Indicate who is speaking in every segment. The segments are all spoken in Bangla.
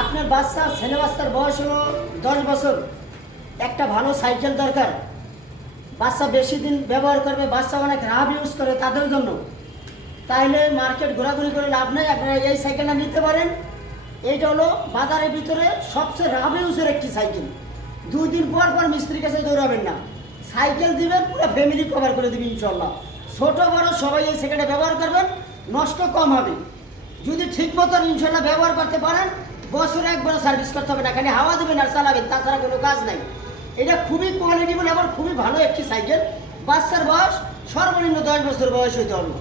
Speaker 1: আপনার বাচ্চা ছেলে বাচ্চার বয়স হলো দশ বছর। একটা ভালো সাইকেল দরকার। বাচ্চা বেশি দিন ব্যবহার করবে, বাচ্চা অনেক রাব ইউজ করে তাদের জন্য। তাইলে মার্কেট ঘোরাঘুরি করে লাভ নেই, আপনারা এই সাইকেলটা নিতে পারেন। এইটা হলো বাজারের ভিতরে সবচেয়ে রাব ইউজের একটি সাইকেল। দুই দিন পর পর মিস্ত্রির কাছে দৌড়াবেন না। সাইকেল দিবেন, পুরো ফ্যামিলি কভার করে দিবেন ইনশাল্লাহ ছোট, বড় সবাই এই সাইকেলটা ব্যবহার করবেন, নষ্ট কম হবে। যদি ঠিক মতন ইনশাল্লাহ ব্যবহার করতে পারেন বছরে একবার সার্ভিস করতে হবে না, খালি হাওয়া দেবেন আর চালাবেন, তাছাড়া কোনো কাজ নাই। এটা খুবই কোয়ালিটিবল এবং খুবই ভালো একটি সাইকেল বাচ্চার বয়স সর্বনিম্ন দশ বছর বয়স হইতে হবে।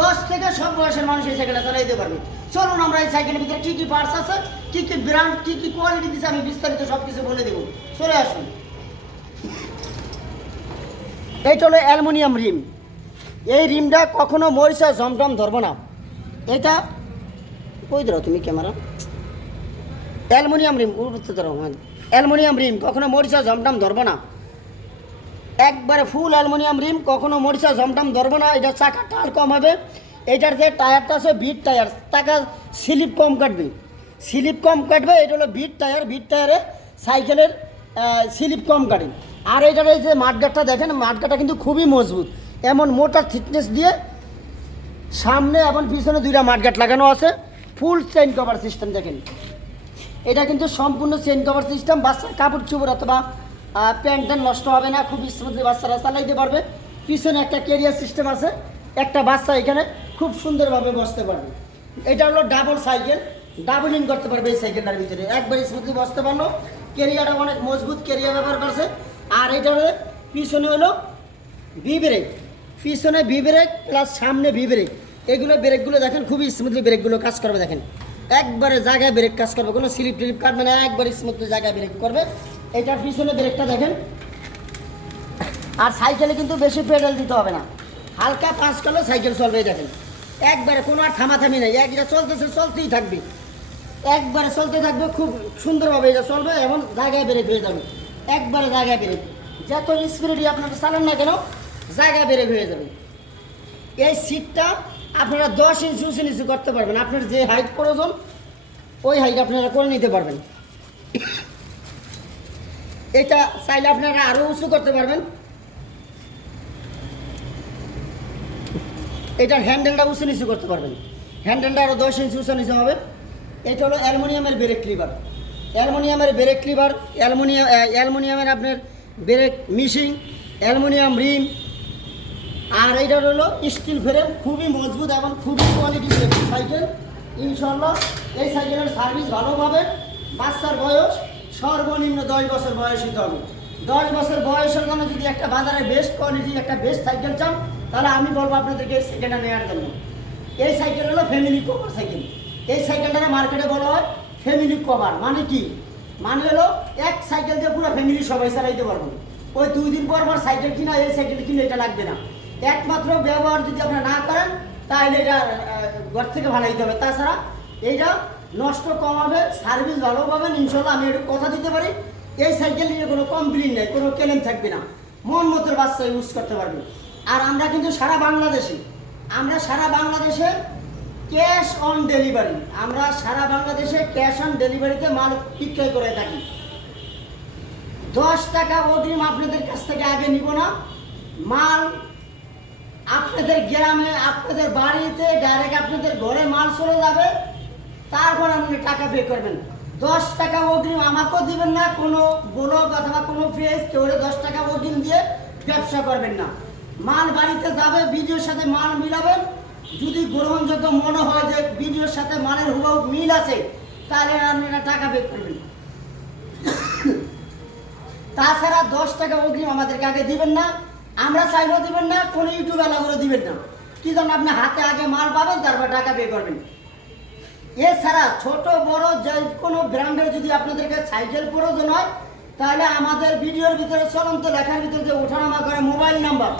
Speaker 1: দশ থেকে সব বয়সের মানুষ এই সাইকেলটা চালাইতে পারবে। চলুন আমরা এই সাইকেলের ভিতরে কী কী পার্টস আছে, কী কী ব্র্যান্ড কী কী কোয়ালিটি দিচ্ছে আমি বিস্তারিত সব কিছু বলে দেবো। চলে আসুন। এইটা হলো অ্যালুমিনিয়াম রিম। এই রিমটা কখনো মরিচা জমটম ধরবো না। এটা কই ধরো তুমি camera? Aluminium rim aluminium rim, কখনো মরিচা জমটম ধরবো না। একবারে ফুল অ্যালুমিনিয়াম রিম, কখনো মরিচা জমটম ধরবো না। এটা চাকা টাল কম হবে। এটার যে টায়ারটা আছে বিট টায়ার টাকা স্লিপ কম কাটবে। স্লিপ কম কাটবে, এটা হলো বিট টায়ার। বিট টায়ারে সাইকেলের স্লিপ কম কাটে। আর এটার এই যে মাঠগাটটা দেখেন, মাঠগাটটা কিন্তু খুবই মজবুত। এমন মোটা থিকনেস দিয়ে সামনে এবং পিছনে দুইটা মাঠগাট লাগানো আছে। ফুল চেইন কভার সিস্টেম দেখেন। এটা কিন্তু সম্পূর্ণ চেইন কভার সিস্টেম বাচ্চার কাপড়, চুপড় অথবা প্যান্ট নষ্ট হবে না, খুব স্মুথলি বাচ্চারা চালাইতে পারবে। পিছনে একটা ক্যারিয়ার সিস্টেম আছে, একটা বাচ্চা এখানে খুব সুন্দরভাবে বসতে পারবে। এটা হলো ডাবল সাইকেল ডাবল করতে পারবে এই সাইকেলটার ভিতরে। একবার স্মুথলি বসতে পারল। ক্যারিয়ারটা অনেক মজবুত ক্যারিয়ার ব্যবহার করছে। আর এটা হলো, পিছনে হলো ভি ব্রেক পিছনে ভি ব্রেক প্লাস সামনে ভি ব্রেক এগুলো ব্রেকগুলো দেখেন, খুবই স্মুথলি ব্রেকগুলো কাজ করবে দেখেন। একবারে জায়গায় ব্রেক কাজ করবে, কোনো স্লিপ টিলিপ কাটবে না, একবারে স্মুথলি জায়গায় ব্রেক করবে। এটার পিছনে ব্রেকটা দেখেন। আর সাইকেলে কিন্তু বেশি পেডাল দিতে হবে না। হালকা পাঁচ করলে সাইকেল চলবে দেখেন। একবারে কোনো আর থামাথামি নেই। এক এটা চলতেছে, চলতেই থাকবে। একবারে চলতে থাকবে, খুব সুন্দরভাবে এটা চলবে এবং জায়গায় ব্রেক হয়ে যাবে। একবারে জায়গায় ব্রেক যত স্পিডে আপনারা চালান না কেন, জায়গায় ব্রেক হয়ে যাবে। এই সিটটা আপনারা দশ ইঞ্চি উঁচু নিচু করতে পারবেন। আপনার যে হাইট প্রয়োজন, ওই হাইট আপনারা করে নিতে পারবেন। এটা চাইলে আপনারা আরও উঁচু করতে পারবেন। এটার হ্যান্ডেলটা উঁচু নিচু করতে পারবেন। হ্যান্ডেলটা আরও দশ ইঞ্চি উঁচু নিচু হবে। এটা হলো অ্যালুমিনিয়ামের ব্রেক লিভার অ্যালুমিনিয়ামের ব্রেক লিভার অ্যালুমিনিয়াম অ্যালুমিনিয়ামের আপনার ব্রেক মিশিং অ্যালুমিনিয়াম রিম আর এইটা হলো স্টিল ফ্রেম খুবই মজবুত এবং খুবই কোয়ালিটি সাইকেল ইনশাল্লাহ এই সাইকেলের সার্ভিস ভালো পাবেন বাচ্চার বয়স সর্বনিম্ন দশ বছর বয়স হতে হবে দশ বছর বয়সের জন্য যদি একটা বাজারে বেস্ট কোয়ালিটি একটা বেস্ট সাইকেল চান, তাহলে আমি বলব আপনাদেরকে এই সাইকেলটা নেওয়ার জন্য। এই সাইকেল হলো ফ্যামিলি কভার সাইকেল এই সাইকেলটাকে মার্কেটে বলা হয় ফ্যামিলি কভার মানে কি? মানে হলো এক সাইকেল দিয়ে পুরো ফ্যামিলি সবাই চালাইতে পারব। ওই দুই দিন পর পর সাইকেল কিনা, এই সাইকেল কিনে এটা লাগবে না। একমাত্র ব্যবহার যদি আপনারা না করেন, তাহলে এটা ঘর থেকে ভালো দিতে হবে। তাছাড়া এইটা নষ্ট কম হবে সার্ভিস ভালো পাবেন ইনশাল্লাহ আমি একটু কথা দিতে পারি। এই সাইকেল নিয়ে কোনো কমপ্লেন নেই, কোনো কেলেম থাকবে না। মন মতো বাচ্চা ইউজ করতে পারবে। আর আমরা কিন্তু সারা বাংলাদেশে। আমরা সারা বাংলাদেশে ক্যাশ অন ডেলিভারি আমরা সারা বাংলাদেশে ক্যাশ অন ডেলিভারিতে মাল বিক্রয় করে থাকি। দশ টাকা অগ্রিম আপনাদের কাছ থেকে আগে নিব না। মাল আপনাদের গ্রামে, আপনাদের বাড়িতে ডাইরেক্ট আপনাদের ঘরে মাল চলে যাবে, তারপর আপনি টাকা পে করবেন। দশ টাকা অগ্রিম আমাকেও দিবেন না, কোনো ব্লগ অথবা কোনো ফেস কেউ দশ টাকা অগ্রিম দিয়ে ব্যবসা করবেন না। মাল বাড়িতে যাবে ভিডিওর সাথে মাল মিলাবেন যদি গ্রহণযোগ্য মনে হয় যে ভিডিওর সাথে মালের হুবহু মিল আছে, তাহলে আপনারা টাকা পে করবেন। তাছাড়া দশ টাকা অগ্রিম আমাদেরকে আগে দিবেন না। আমরা চাইলেও দিবেন না, কোনো ইউটিউব এলাগুলো দিবেন না। কি জন্য আপনি হাতে আগে মাল পাবেন, তারপর টাকা পে করবেন? এছাড়া ছোট, বড় যে কোনো ব্র্যান্ডের যদি আপনাদেরকে সাইকেল প্রয়োজন হয়, তাহলে আমাদের ভিডিওর ভিতরে, চলন্ত লেখার ভিতরে যে ওঠানামা করে মোবাইল নাম্বার,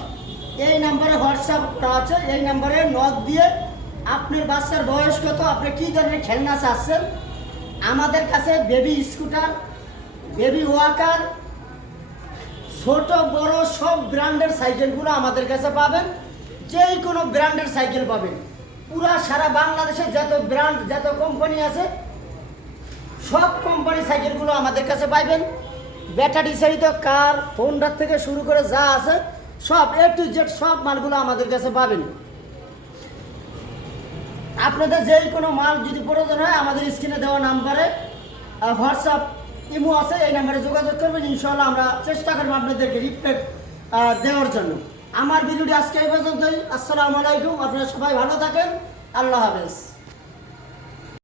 Speaker 1: এই নাম্বারে হোয়াটসঅ্যাপ করা আছে। এই নাম্বারে নক দিয়ে আপনার বাচ্চার বয়স কত, আপনি কী ধরনের খেলনা চাচ্ছেন? আমাদের কাছে বেবি স্কুটার বেবি ওয়াকার ছোট, বড় সব ব্র্যান্ডের সাইকেলগুলো আমাদের কাছে পাবেন। যেই কোনো ব্র্যান্ডের সাইকেল পাবেন। পুরা সারা বাংলাদেশে যত ব্র্যান্ড যত কোম্পানি আছে, সব কোম্পানি সাইকেলগুলো আমাদের কাছে পাইবেন। ব্যাটারি চালিত কার হোন্ডার থেকে শুরু করে যা আছে, সব এ টু জেড সব মালগুলো আমাদের কাছে পাবেন। আপনাদের যেই কোনো মাল যদি প্রয়োজন হয়, আমাদের স্ক্রিনে দেওয়া নাম্বারে হোয়াটসঅ্যাপ ইমো আছে, এই নাম্বারে যোগাযোগ করবেন ইনশাল্লাহ আমরা চেষ্টা করব আপনাদেরকে রিপ্লেট দেওয়ার জন্য। আমার ভিডিওটি আজকে এই পর্যন্তই। আসসালামু আলাইকুম। আপনারা সবাই ভালো থাকেন। আল্লাহ হাফেজ।